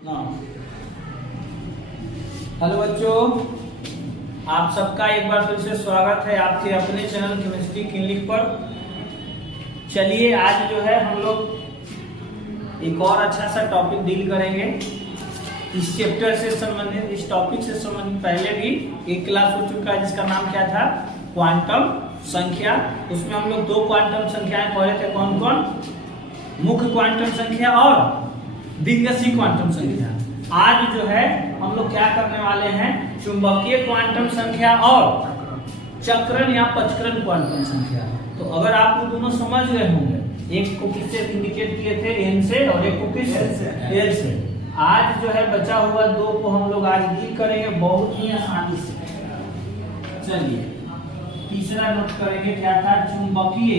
Hello बच्चों, आप सबका एक बार फिर से स्वागत है आपके अपने चैनल केमिस्ट्री क्लिनिक पर। चलिए आज जो है हम लोग एक और अच्छा सा टॉपिक डील करेंगे। इस चैप्टर से संबंधित, इस टॉपिक से संबंधित पहले भी एक क्लास हो चुका है जिसका नाम क्या था, क्वांटम संख्या। उसमें हम लोग दो क्वांटम संख्याएं पढ़े थे, कौन कौन, मुख्य क्वांटम संख्या और दिग्गजी क्वांटम संख्या। आज जो है हम लोग क्या करने वाले हैं, चुंबकीय क्वांटम संख्या और चक्रण या पचक्रण क्वांटम संख्या। तो अगर आप वो दोनों समझ गए होंगे, एक को किससे इंडिकेट किए थे, एन से, और एक को किस एल से। आज जो है बचा हुआ दो को हम लोग आज डील करेंगे बहुत ही आसानी से। चलिए तीसरा नोट करेंगे, क्या था, चुंबकीय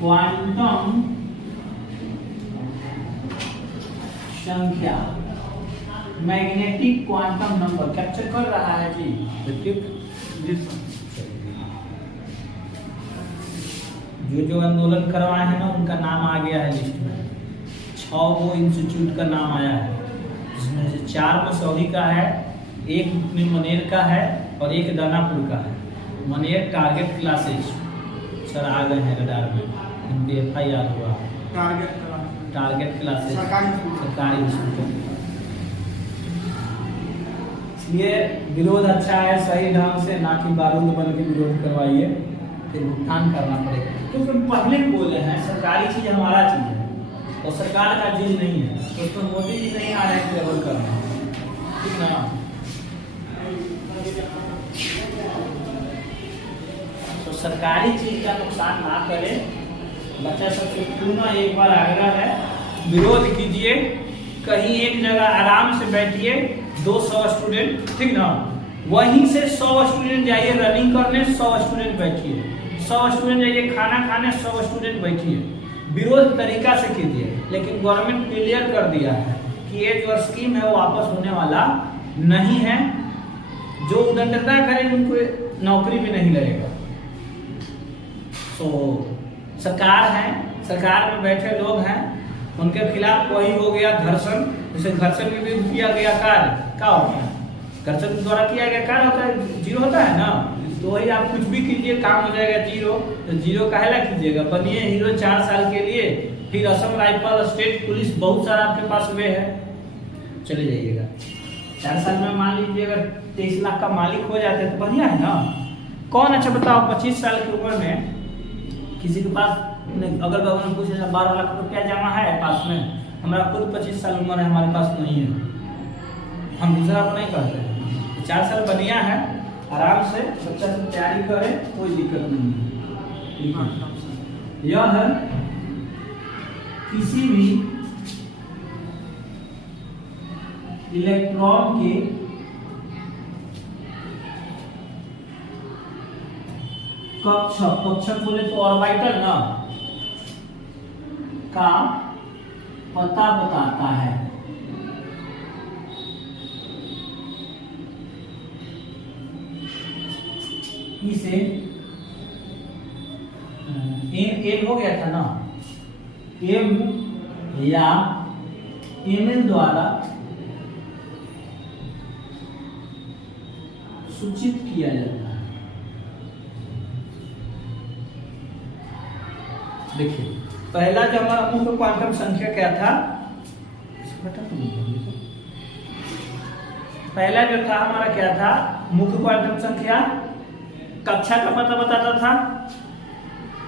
क्वांटम संख्या, मैग्नेटिक क्वांटम नंबर। कैप्चर कर रहा है जी? जो आंदोलन करवाए हैं ना, उनका नाम आ गया है लिस्ट में। 6 वो इंस्टीट्यूट का नाम आया है, जिसमें से 4 मसौरी का है, एक मनेर का है और एक दानापुर का है। मनेर टारगेट क्लासेज सर आ गए हैं रडार में, इनपे FIR हुआ। टारगेट क्लासेस सरकारी स्कूल। इसलिए विरोध अच्छा है, सही ढंग से, ना कि बारूद बन के विरोध करवाइए, फिर भुगतान करना पड़ेगा। क्योंकि पहले बोले हैं सरकारी चीज हमारा चीज है और सरकार का चीज नहीं है, तो उसमें मोदी जी नहीं आ रहे हैं ट्रेवल करना, ठीक ना। तो सरकारी चीज का नुकसान ना करें। बच्चा सबसे पुनः एक बार आग्रह है, विरोध कीजिए, कहीं एक जगह आराम से बैठिए, 200 स्टूडेंट, ठीक ना, वहीं से 100 स्टूडेंट जाइए रनिंग करने, 100 स्टूडेंट बैठिए, 100 स्टूडेंट जाइए खाना खाने, 100 स्टूडेंट बैठिए। विरोध तरीका से कीजिए, लेकिन गवर्नमेंट क्लियर कर दिया है कि ये जो स्कीम है वो वापस होने वाला नहीं है। जो उदंडता करेंगे उनको नौकरी भी नहीं लगेगा। तो सरकार है, सरकार में बैठे लोग हैं, उनके खिलाफ वही हो गया घर्षण। जैसे घर्षण के विरुद्ध किया गया कार्य क्या होता है, घर्षण द्वारा किया गया कार्य होता है, जीरो होता है ना। तो वही आप कुछ भी कीजिए काम हो जाएगा जीरो। तो जीरो काहेला कीजिएगा, बनिए हीरो 4 साल के लिए, फिर असम राइफल, स्टेट पुलिस, बहुत सारा आपके पास वे है, चले जाइएगा। 4 साल में मान लीजिए अगर 23 लाख का मालिक हो जाते हैं तो बढ़िया है ना। कौन, अच्छा बताओ, 25 साल की उम्र में किसी के पास अगर गवर्नमेंट पूछे 12 लाख रुपया जमा है पास में, हमारा खुद 25 साल उम्र है, हमारे पास नहीं है, हम दूसरा को नहीं करते। 4 साल बढ़िया है, आराम से बच्चा सब तैयारी करे, कोई दिक्कत नहीं है। यह है किसी भी इलेक्ट्रॉन के कक्षक बोले तो ऑर्बिटल ना का पता बताता है। इसे एम हो गया था ना, एम या एमएल द्वारा सूचित किया जाता है। देखिए पहला जो हमारा मुख्य क्वांटम संख्या क्या था, पहला जो था हमारा क्या था, मुख्य क्वांटम संख्या कक्षा का पता बताता था।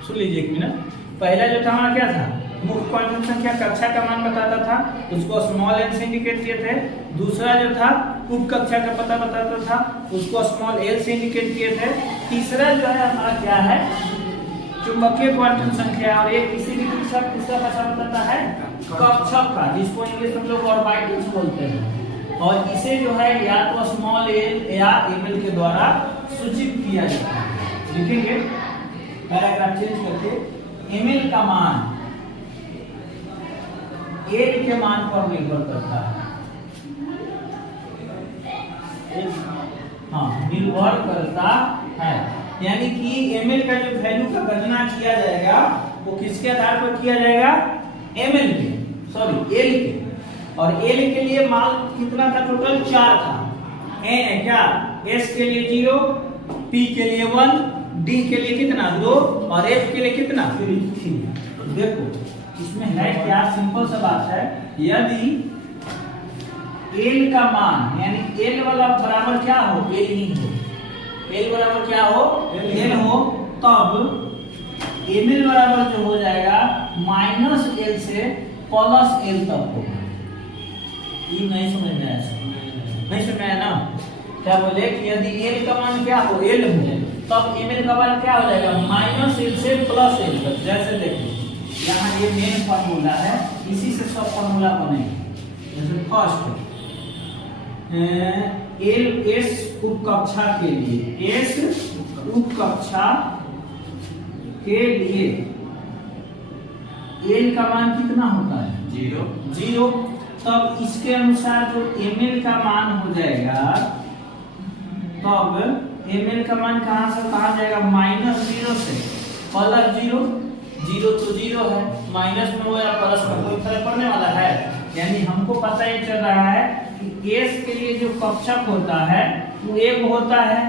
सुन लीजिए एक मिनट, पहला जो था हमारा क्या था, मुख्य क्वांटम संख्या कक्षा का मान बताता था, उसको स्मॉल एन से इंडिकेट किए थे। दूसरा जो था उप कक्षा का पता बताता था, उसको स्मॉल एल से इंडिकेट किए थे। तीसरा जो है हमारा क्या है, चुंबकीय क्वांटम संख्या, और एक किसी भी तीसरा पता बताता है कक्षक का, जिसको इंग्लिश में लोग ऑर्बिटल्स बोलते हैं। और इसे जो है या तो स्मॉल एल या एमएल के द्वारा सूचित किया जाता है। लिखेंगे पैराग्राफ चेंज करके, एमएल का मान एल के मान पर निर्भर करता है। हाँ, निर्भर करता है, यानी कि एमएल का जो वैल्यू का गणना किया जाएगा वो किसके आधार पर किया जाएगा, एमएल पे। सॉरी एल के, और एल के लिए मान कितना था, टोटल 4 था। एन है क्या, एस के लिए 0, पी के लिए 1, डी के लिए कितना 2, और एफ के लिए कितना 3। देखो इसमें है क्या, सिंपल सा बात है, यदि एल का मान यानी एल वाला बराबर क्या हो, एल ही हो, एल बराबर क्या हो, एल हो, तब एम एल बराबर जो हो जाएगा माइनस एल से प्लस एल तक होगा। ये नहीं समझ में आया, नहीं समझ में आया ना। क्या बोले कि यदि एल का मान क्या हो, एल हो, तब एम एल का मान क्या हो जाएगा, माइनस एल से प्लस एल तक। जैसे देखो यहाँ ये मेन फार्मूला है, इसी से सब फार्मूला बनेगा। जैसे फर्स्ट एल एस उप कक्षा के लिए, एस उप कक्षा के लिए एल का मान कितना होता है, 0। तब इसके अनुसार जो एम एल का मान हो जाएगा, तब एम एल का मान कहां से कहां जाएगा, -0 से प्लस 0। 0 तो 0 है, माइनस में हो या प्लस में कोई फर्क पड़ने वाला है। यानी हमको पता ही चल रहा है कि एस के लिए जो कक्षक होता है वो एक होता है।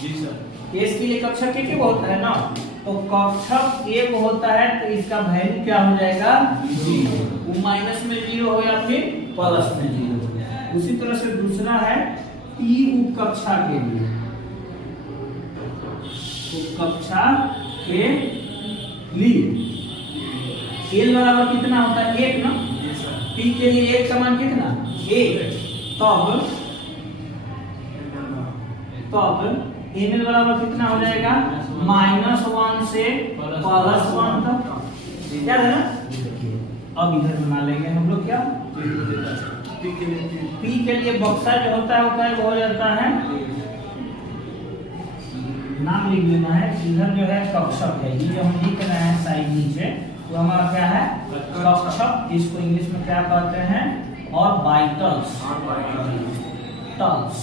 जी सर, एस के लिए कक्षक एक होता है ना, तो कक्षक एक होता है, तो इसका वैल्यू क्या हो जाएगा, 0। वो माइनस में 0 हो या फिर प्लस में 0 हो जाएगा। उसी तरह से दूसरा है पी उप कक्षा के लिए, उप कक्षा के लिए एल बराबर कितना होता है, 1 ना। पी के लिए 1 का मान कितना, 1। तब एम एल बराबर कितना हो जाएगा, -1 से +1 तक। क्या है ना, अब इधर बना लेंगे हम लोग क्या, पी के लिए बक्सा जो होता है वो क्या हो जाता है, नाम लिख लेना है। इधर जो है कक्षक है, ये जो हम लिख रहे हैं साइड नीचे, वो हमारा क्या है, कक्षक। इसको इंग्लिश में क्या कहते हैं, और बाइटल्स, टल्स।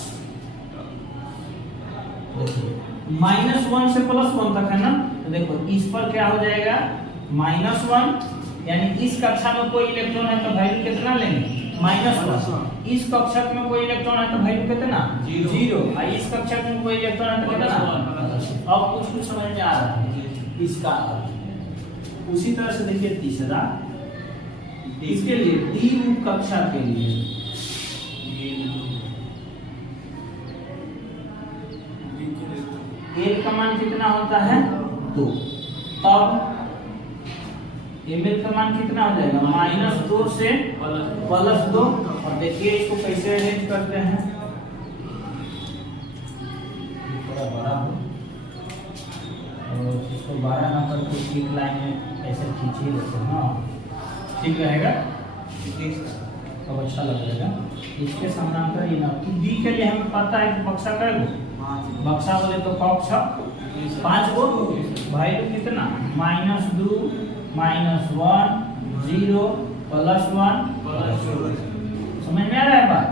-1 से +1 तक है ना, तो देखो इस पर क्या हो जाएगा, -1, यानी इस कक्षा में कोई इलेक्ट्रॉन है तो वैल्यू कितना लेंगे, -1। इस कक्षक में कोई इलेक्ट्रॉन है तो वैल्यू कितना, 0। और इस कक्षक में कोई इलेक्ट्रॉन है तो कितना। अब कुछ समझ में आ रहा है इसका। उसी तरह से देखिए तीसरा, इसके लिए डी उप कक्षा के लिए एल का मान कितना होता है, 2। तब एम एल का मान कितना हो जाएगा, -2 से +2। और देखिए इसको कैसे अरेंज करते हैं, थोड़ा बड़ा हो और इसको 12 नंबर की एक लाइन में ऐसे खींचिए लेते हैं ना, ठीक रहेगा, अब अच्छा लगेगा। इसके समानांतर ये ना, डी के लिए हमें पता है कि बक्सा कर लो, बक्सा बोले तो कक्षक 5 गो, वैल्यू कितना, -2, -1, 0, +1, समझ में आ रहा है बात।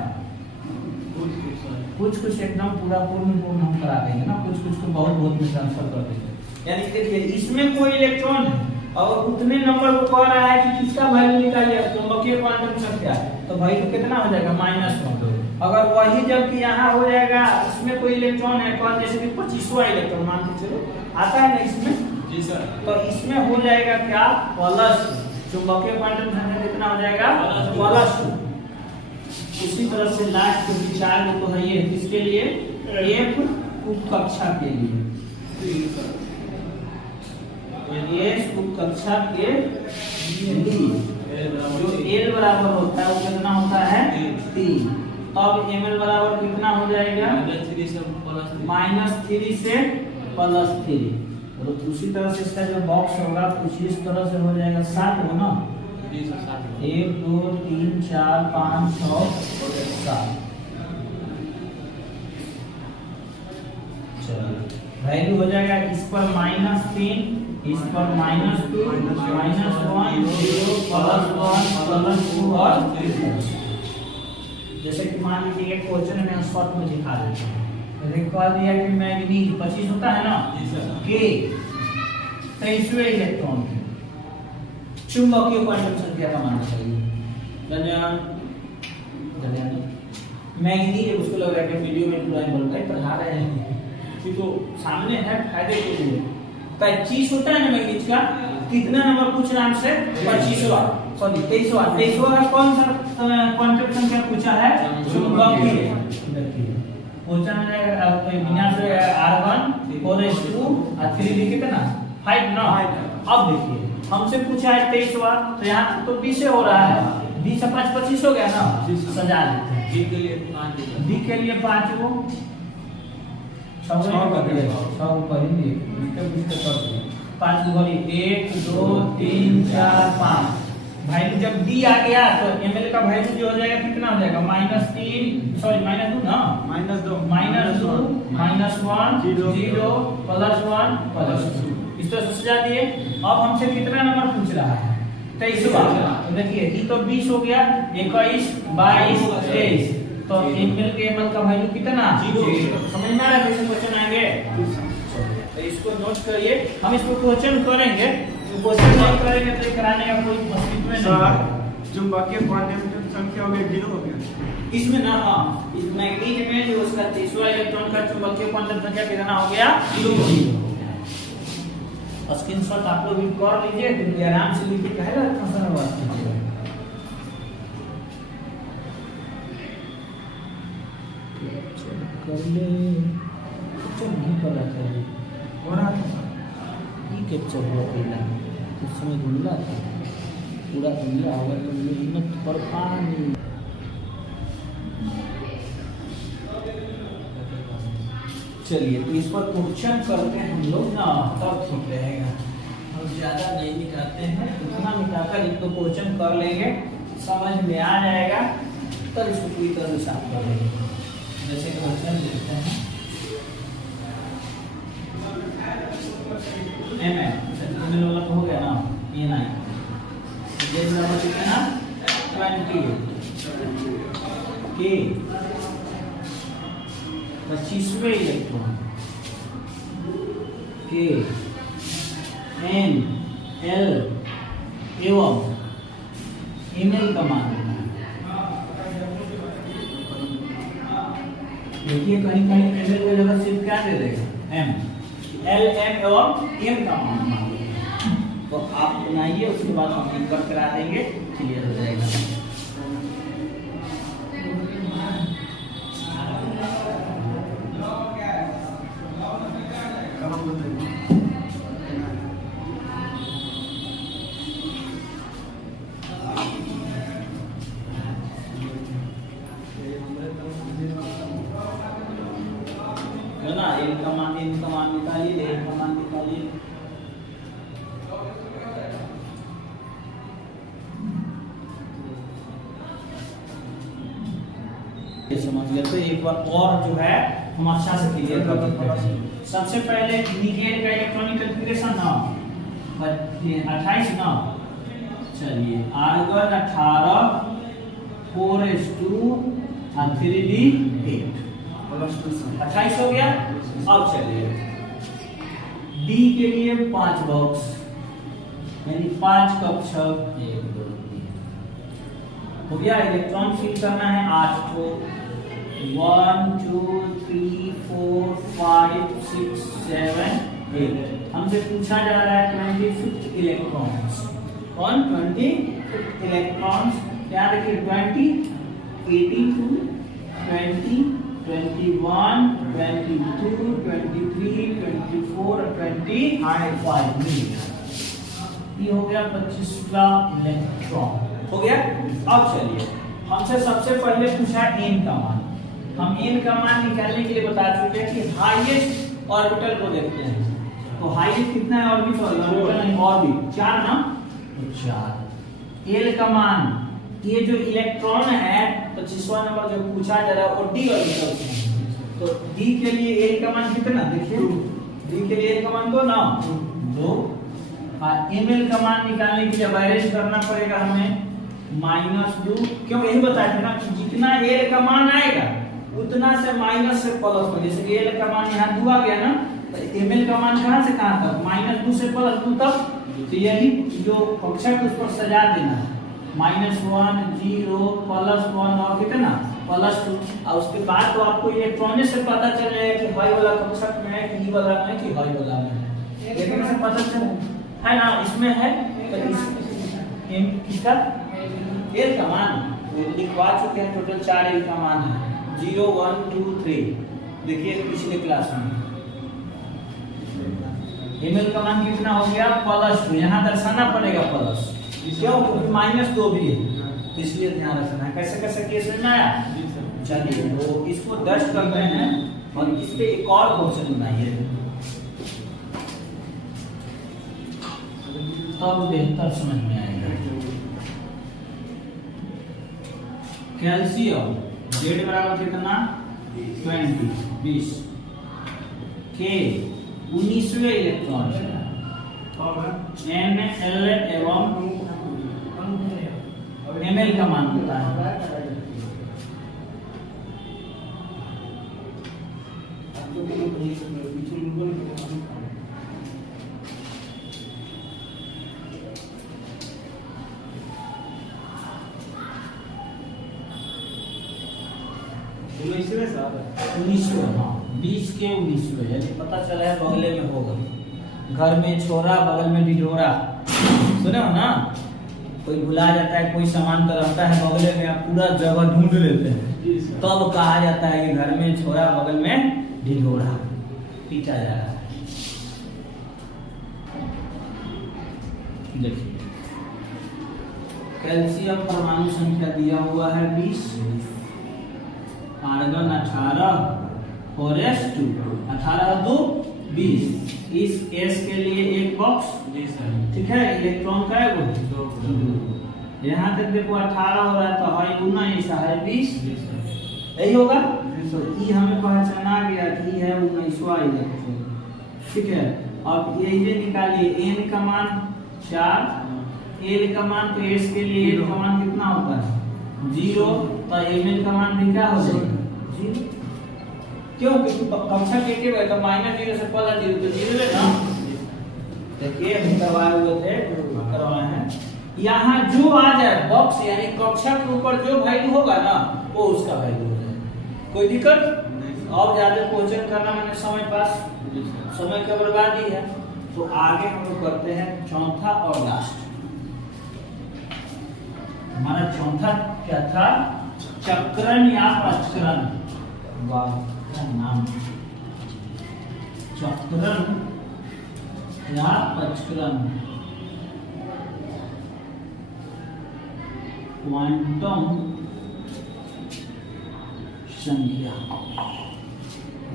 कुछ एकदम पूरा पूर्ण हम करा देंगे ना, कुछ को बहुत में ट्रांसफर कर देंगे। यानी देखिए इसमें कोई इलेक्ट्रॉन है और उतने नंबर को कह रहा है कि किसका वैल्यू निकालिए, चुंबकीय क्वांटम संख्या, तो वैल्यू कितना हो जाएगा, -1। अगर वही जबकि यहाँ हो जाएगा, इसमें कोई इलेक्ट्रॉन है तो जैसे कि 25वां इलेक्ट्रॉन मान के चलो आता है ना इसमें, जी सर, तो इसमें हो जाएगा क्या, प्लस। चुंबकीय क्वांटम संख्या कितना हो जाएगा, +2। उसी तरह से लास्ट जो विचार तो है ये किसके लिए, एफ उप कक्षा के लिए, एफ उप कक्षा के लिए जो एल बराबर होता है वो कितना होता है, 3। तब एम एल बराबर कितना हो जाएगा, -3 से +3। तो उसी तरह से इसका जो बॉक्स होगा कुछ इस तरह से हो जाएगा, 7 हो ना, 1 2 3 4 5 6 7। चलिए वैल्यू हो जाएगा इस पर -3, इस पर -2, -1, 0, +1, +2 और 3। जैसे कि मान लीजिए एक क्वेश्चन में शॉर्ट में दिखा देते हैं, कह दिया कि मैग्नीज 25 होता है ना, के 23वें इलेक्ट्रॉन की चुंबकीय क्वांटम संख्या का मान चाहिए। गजान गजान मैं हिंदी है, उसको लग रहा है कि वीडियो में ड्राइंग बोल रहा है, पढ़ा रहे हैं कि तो सामने है फायदे के लिए। 25 होता है ना मैग्नीज का, कितना नंबर पूछ रहा हमसे? 25वां, सॉरी 23वां का कौन सा क्वांटम संख्या पूछा है? चुंबकीय। पूछा है विन्यास R1 4s2 और 3d कितना 5 ना। अब देखिए हमसे पूछा है 23वां, तो यहाँ तो 20 से हो रहा है, 20 से 5 25 हो गया ना, सजा देते हैं। डी के लिए 5 को 6 ऊपर ही दिए 5 घोड़ी 1 2 3 4 5। वैल्यू जब डी आ गया तो ml का वैल्यू जो हो जाएगा कितना हो जाएगा? -3 सॉरी -2 ना, -2 -1 0 +1 +2। इस तरह से सजा दिए। अब हमसे कितना नंबर पूछ रहा है? 23वां। तो देखिए ये तो 20 हो गया, 21 22 23, तो ml के ml का वैल्यू कितना? 0। समझ में आ रहा है कैसे क्वेश्चन आएंगे? तो इसको नोट करिए, हम इसको क्वेश्चन करेंगे, क्वेश्चन नहीं करेंगे तो कराने का कोई अस्तित्व नहीं। चुंबकीय क्वांटम संख्या हो गया 0 हो गया इसमें ना। हाँ, इस मैग्नीज में जो उसका 23वां इलेक्ट्रॉन का चुंबकीय क्वांटम संख्या कितना हो गया? 0। स्क्रीनशॉट आप लोग भी कर लीजिए, क्योंकि आराम से लिख के कहेगा इतना सारा बात कीजिए। कर ले तो नहीं कर रहा था, हो रहा था ये कैप्चर हुआ पहला, उस समय धुंधला था, पूरा धुंधला होगा तो मेहनत पर पानी। चलिए तो इस पर क्वेश्चन करते हैं हम लोग ना, तब ठीक रहेगा। हम ज्यादा नहीं निकालते हैं, इतना मिटाकर इनको क्वेश्चन कर लेंगे, समझ में आ जाएगा, तब इसको पूरी तरह से साफ कर लेंगे। जैसे क्वेश्चन देखते हैं एमएल वाला तो हो गया ना, ये ना ये बराबर कितना 20 के 25वें इलेक्ट्रॉन के एन एल एवं ml का मान देखिए, कहीं कहीं ml की जगह सिर्फ क्या दे देगा? m l m एवं m का मान तो आप बनाइए, उसके बाद हम लिंक करा देंगे, क्लियर हो जाएगा। है ना, इनका मान निकालिए, इनका मान निकालिए। समझ गए तो एक बार और जो है हम अच्छा से क्लियर कर देते हैं। सबसे पहले निकेल का इलेक्ट्रॉनिक कॉन्फ़िगरेशन ना 28 ना, चलिए आर्गन 18 4s2 और 3d 8 28 हो गया। अब चलिए डी के लिए 5 बॉक्स, यानी 5 कक्षक, 1 2 3 हो गया। इलेक्ट्रॉन फिल करना है 8 को, 1 2 3 4 5 6 7 8। हमसे पूछा जा रहा है 25 इलेक्ट्रॉन्स। कौन 25 इलेक्ट्रॉन्स? क्या देखिए 20 82 20 21 22 23 24 और 25 ये हो गया 25वां इलेक्ट्रॉन हो गया। अब चलिए हमसे सबसे पहले पूछा एन का मान। हम एन का मान निकालने के लिए बता चुके हैं कि हाईएस्ट ऑर्बिटल को देखते हैं। तो हाईएस्ट कितना है ऑर्बिटल? ऑर्बिट 4 ना, तो 4। एल का मान, ये जो इलेक्ट्रॉन है 25वां नंबर जो पूछा जा रहा है वो डी ऑर्बिटल से है। तो डी के लिए एल का मान कितना? देखिए डी के लिए एल का मान 2 ना, 2। और एमएल का मान निकालने के लिए अरेंज करना पड़ेगा हमें -2। क्यों? यही बताया था ना कि जितना एल का मान आएगा उतना से माइनस से प्लस हो। जैसे कि एल का मान यहाँ 2 आ गया ना, तो एमएल का मान कहाँ से कहाँ तक? -2 से +2 तक। तो यही जो कक्षक उस पर सजा देना है। -1 0 +1 और कितना +2। और उसके बाद तो आपको इलेक्ट्रॉनिक से पता चल जाएगा कि हाई वाला कक्षक में है कि ई वाला में है कि हाई वाला में है। लेकिन इसे पता चल है ना, इसमें है तो इस एम किसका एल का मान लिखवा चुके हैं। टोटल 4 एल का मान है 0 1 2 3। देखिए पिछले क्लास में एमएल का मान कितना हो गया +2। यहाँ दर्शाना पड़ेगा प्लस, क्यों क्योंकि -2 भी है, तो इसलिए ध्यान रखना है। कैसे कैसे केस में आया। चलिए तो इसको दर्ज करते हैं और इस पे एक और क्वेश्चन बनाइए तब बेहतर समझ में आएगा। कैल्शियम Z बराबर कितना 20 के 19वें इलेक्ट्रॉन Nl एवं Ml का मान होता है। हाँ 20 के 19वें, यानी पता चला है बगले में होगा। घर में छोरा बगल में ढिढोरा, सुने हो ना। कोई भुला जाता है, कोई सामान तो रहता है बगले में, आप पूरा जगह ढूंढ लेते हैं, तब कहा जाता है कि घर में छोरा बगल में ढिढोरा, पीटा जा रहा है। देखिए कैल्शियम परमाणु संख्या दिया हुआ है 20, आर्गन 18, फॉरेस्ट 2, 18 2 20। इस केस के लिए एक बॉक्स, ठीक है। इलेक्ट्रॉन का है वो 2। यहाँ तक देखो 18 हो रहा है तो हाई 19 है 20, यही होगा। तो ई हमें पहचाना गया कि है 19वां इलेक्ट्रॉन, ठीक है। अब ये निकालिए n का मान 4, l का मान, तो s के लिए l का मान कितना होता है 0, तो ml का मान भी क्या हो जाएगा 0। क्यों क्योंकि कक्षा के है तो -0 से +0 तो 0 है ना। देखिए हम करवाए हुए थे, करवाए हैं। यहाँ जो आ जाए बॉक्स यानी कक्षा के ऊपर जो वैल्यू होगा ना वो उसका वैल्यू हो जाएगा, कोई दिक्कत। और ज्यादा क्वेश्चन करना मैंने समय पास, समय की बर्बादी है। तो आगे हम लोग करते हैं चौथा और लास्ट। हमारा चौथा क्या था, चक्रण या पचक्रण। वाह नाम, चक्रण या पचक्रण। क्वांटम संख्या,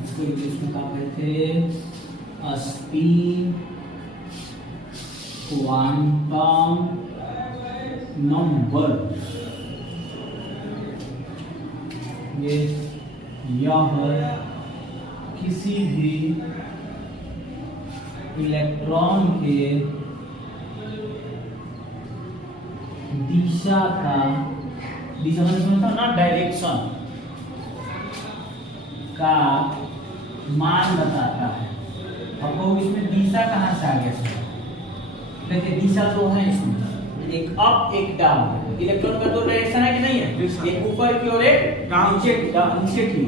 इसको इंग्लिश में क्या कहते हैं, स्पीड क्वांटम नंबर। यह किसी भी इलेक्ट्रॉन के दिशा ना डायरेक्शन का मान बताता है। अब वो इसमें दिशा कहाँ से आ गया, देखिए दिशा तो है इसमें, एक अप एक डाउन। इलेक्ट्रॉन का दो डायरेक्शन है कि नहीं है, एक ऊपर की ओर एक नीचे की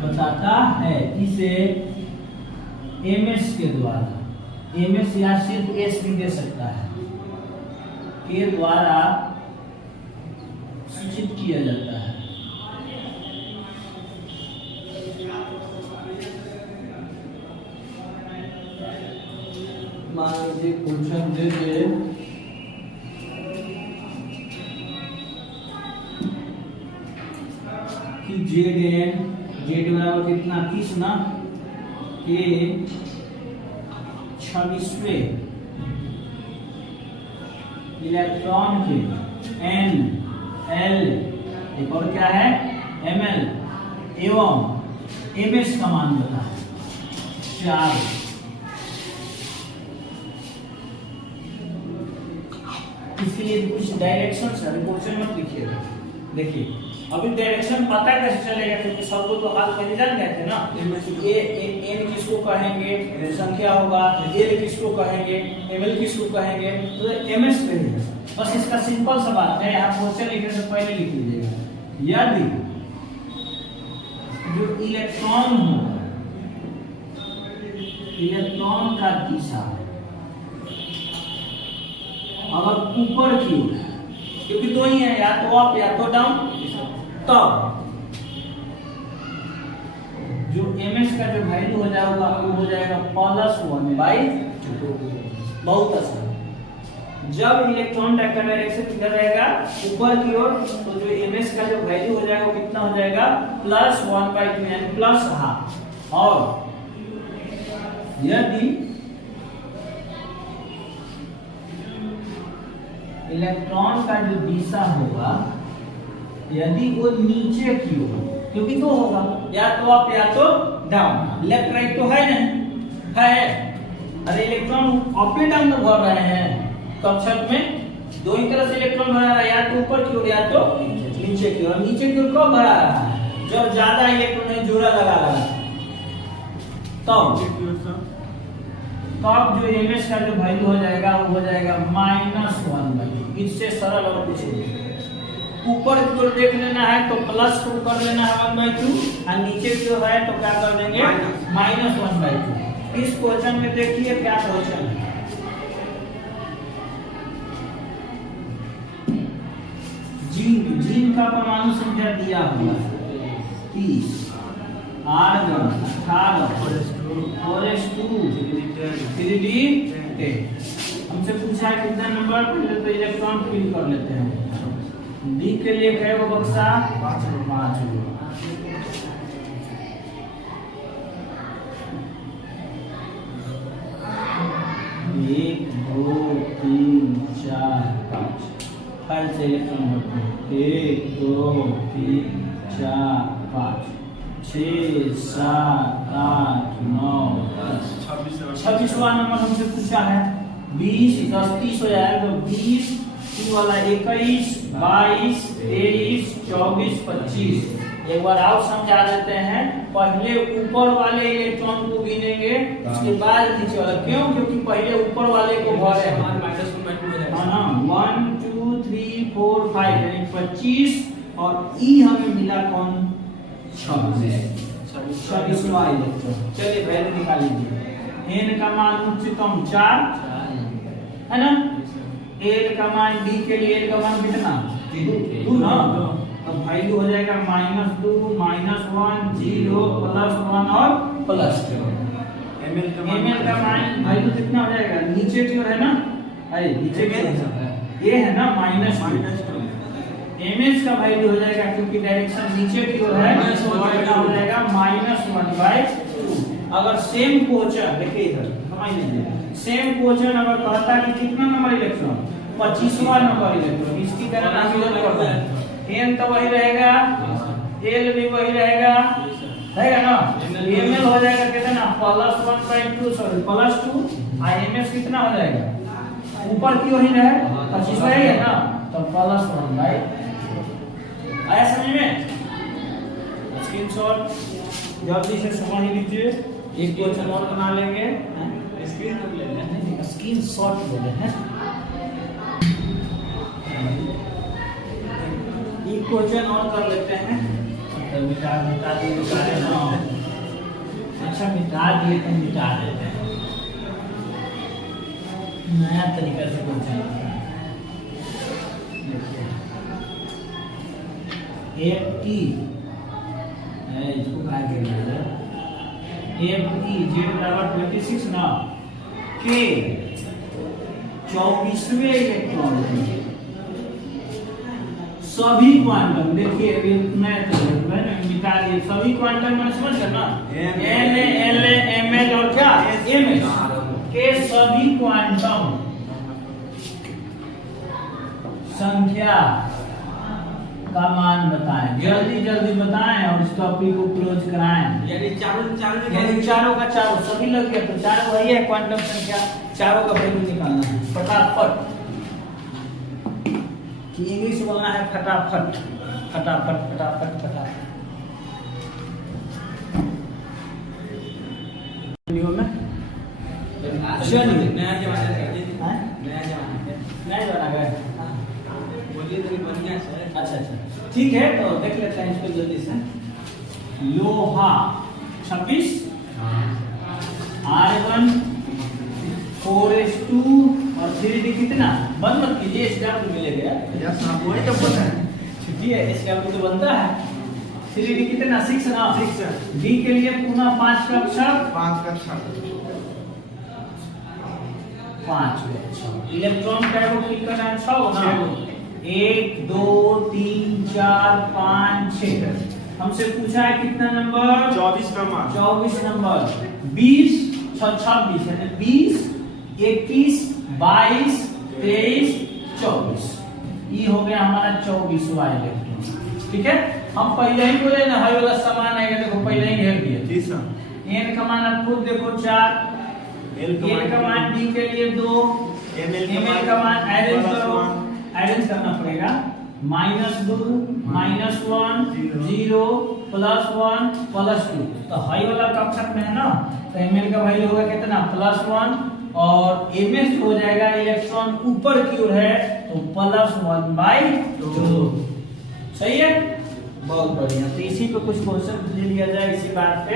बताता है। इसे एमएस के द्वारा, एमएस या सिर्फ एस भी दे सकता है, के द्वारा सूचित किया जाता है। मान लीजिए क्वेश्चन दे दे कि जेड बराबर कितना 30 ना के 26वें इलेक्ट्रॉन के एन एल एक और क्या है एमएल एवं एमएस का मान बता है 4। इसके लिए कुछ डायरेक्शन है, क्वेश्चन मत लिखिएगा। देखिए अभी डायरेक्शन पता कैसे चलेगा, क्योंकि सबको तो हाथ पहले जान गए थे ना। एन किसको कहेंगे संख्या होगा, एल किसको कहेंगे, एमएल किसको कहेंगे, तो एमएस कहेंगे। बस इसका सिंपल सा बात है, आप क्वेश्चन लिखने से पहले लिख लीजिएगा। यदि जो इलेक्ट्रॉन हो, इलेक्ट्रॉन का दिशा अगर ऊपर की ओर है, क्योंकि दो ही है, या तो अप या तो डाउन, तब जो ms का जो वैल्यू हो जाएगा वो हो जाएगा +1/2। बहुत आसान। जब इलेक्ट्रॉन का डायरेक्शन किधर रहेगा, ऊपर की ओर, तो जो ms का जो वैल्यू हो जाएगा वो कितना हो जाएगा +1/2 यानी +½ और यदि इलेक्ट्रॉन का जो दिशा होगा, यदि वो नीचे की ओर, क्योंकि दो होगा, या तो अप या तो डाउन, लेफ्ट राइट तो है नहीं है। अरे इलेक्ट्रॉन अप एंड डाउन बढ़ रहे हैं कक्षक में, दो ही तरह से इलेक्ट्रॉन बढ़ा रहा है, या तो ऊपर की ओर या तो नीचे की ओर। नीचे की ओर कब बढ़ा रहा है, जब ज्यादा इलेक्ट्रॉन जोड़ा लगा रहा है, तब जो ms का जो वैल्यू हो जाएगा वो हो जाएगा -1/2। इससे सरल और कुछ नहीं। ऊपर की ओर देख लेना है तो प्लस को कर लेना है 1/2, और नीचे की ओर है तो क्या कर देंगे -1/2। इस क्वेश्चन में देखिए क्या क्वेश्चन है। जिंक का परमाणु संख्या दिया हुआ है 30, आर्गन 18, OH2 3D10। हमसे पूछा है कितना नंबर, पहले तो इलेक्ट्रॉन फिल कर लेते हैं। डी के लिए है वो बक्सा 5 गो। 1 2 3 4 5 फाइल से इलेक्ट्रॉन भरते हैं। 1 2 3 4 5 6 7 8 9 10 26वां नंबर हमसे पूछा है। 20 10 30 हो जाएगा तो 20 3 वाला 21 22 23 24 25। एक बार और समझा देते हैं। पहले ऊपर वाले इलेक्ट्रॉन को गिनेंगे, उसके बाद नीचे वाला। क्यों? क्योंकि पहले ऊपर वाले को भरे हैं। 1 2 3 4 5 यानी 25 और ई हमें मिला कौन 26वां इलेक्ट्रॉन। चलिए वैल्यू निकाल लीजिए। एन का मान उच्चतम 4 है ना। एल का मान डी के लिए एल का मान कितना 2 ना। अब वैल्यू हो जाएगा -2 -1 0 +1 और +2। ml का मान वैल्यू कितना हो जाएगा नीचे की ओर है ना। अरे नीचे की ओर ये है ना -2। ms का वैल्यू हो जाएगा क्योंकि डायरेक्शन नीचे की ओर है तो कितना हो जाएगा -1/2। अगर सेम क्वेश्चन देखिए इधर समझ लीजिए। सेम क्वेश्चन अगर कहता है कि कितना नंबर इलेक्ट्रॉन 25वां नंबर इलेक्ट्रॉन, इसकी तरह हम लोग करते हैं। n तो वही रहेगा, l भी वही रहेगा ना। ml हो जाएगा कितना +1/2 सॉरी +2 और ms कितना हो जाएगा ऊपर की वही रहे 25 रहेगा ना तो +1/2। आया समझ में? स्क्रीनशॉट जल्दी से समझ लीजिए। एक क्वेश्चन और बना लेंगे। स्क्रीनशॉट बोले हैं। एक क्वेश्चन और कर लेते हैं। मिटा दिए ना। अच्छा मिटा दिए तो मिटा देते हैं। नया तरीका से क्वेश्चन देखिए। इसको क्या कहते हैं Z 26 ना के 24वें इलेक्ट्रॉन सभी क्वांटम देखिए मैं मिटा दिए सभी क्वांटम में समझ गए ना। L M L और क्या MS के सभी क्वांटम संख्या का मान बताएं। जल्दी जल्दी बताएं और इस टॉपिक को क्लोज कराएं। यानी चारों का चारों सभी लग गया तो चारों वही है क्वांटम संख्या। चारों का वैल्यू निकालना है फटाफट। कि इंग्लिश बोलना है फटाफट फटाफट फटाफट फटाफट। चलिए नया जमाना का अच्छा अच्छा ठीक है, तो देख लेते हैं इसको जल्दी से। लोहा 26, R1 4:2 और 3D कितना? बंद मत कीजिए, SW मिलेगा। यस हाँ, वही तो बोल रहे हैं। छुट्टी है, SW तो बनता है। 3D कितना? 6 ना? 6 है। D के लिए पुनः 5 का अक्षर 5 का अक्षर 5 इलेक्ट्रॉन का को क्लिक करना है 6 ना? 1 2 3 4 5 6। हमसे पूछा है कितना नंबर? 24 नंबर। 24 नंबर। 20 26 यानी 20 21 22 23 24, ये हो गया हमारा 24वां इलेक्ट्रॉन। ठीक है, हम पहले ही बोले ना हर वाला समान आएगा, देखो पहले ही घेर दिया। जी सर। n का मान आप खुद देखो 4, l का मान d के लिए 2, ml का मान अरेंज करो, अरेंज करना पड़ेगा। -2 -1 0 +1 +2, तो हाई वाला कक्षक में है ना, तो ml का वैल्यू होगा कितना? +1 और ms हो जाएगा इलेक्ट्रॉन ऊपर की ओर है तो +1/2। सही है, बहुत बढ़िया। तो इसी पे कुछ क्वेश्चन ले लिया जाए इसी बात पे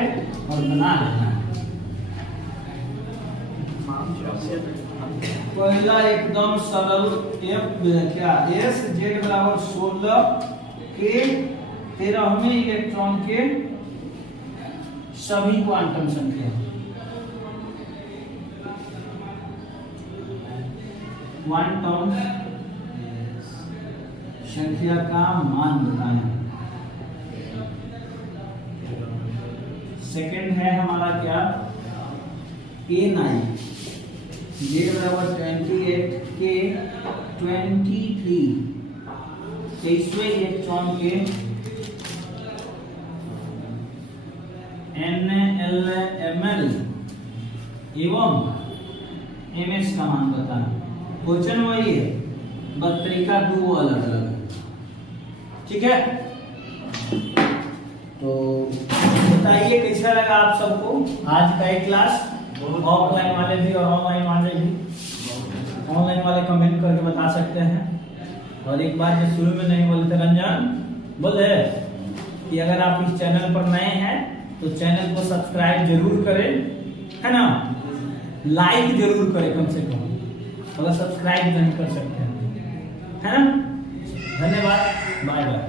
और बना लेना। पहला एकदम सरल f क्या s z बराबर 16 के 13वें इलेक्ट्रॉन के सभी क्वांटम संख्या, क्वांटम संख्या का मान बताएं। सेकंड है हमारा क्या? A9 z बराबर 28 के 23वें इलेक्ट्रॉन के NLML एवं MS का मान बताना। क्वेश्चन वही है, बस तरीका दो अलग अलग है। ठीक है, तो बताइए कैसा लगा आप सबको आज का ये क्लास? ऑफलाइन वाले भी और ऑनलाइन वाले भी। ऑनलाइन वाले कमेंट करके बता सकते हैं। और एक बार जो शुरू में नहीं बोले थे रंजन, बोले कि अगर आप इस चैनल पर नए हैं तो चैनल को सब्सक्राइब जरूर करें, है ना? लाइक जरूर करें कम से कम, अगर सब्सक्राइब नहीं कर सकते हैं, है ना? धन्यवाद, बाय बाय।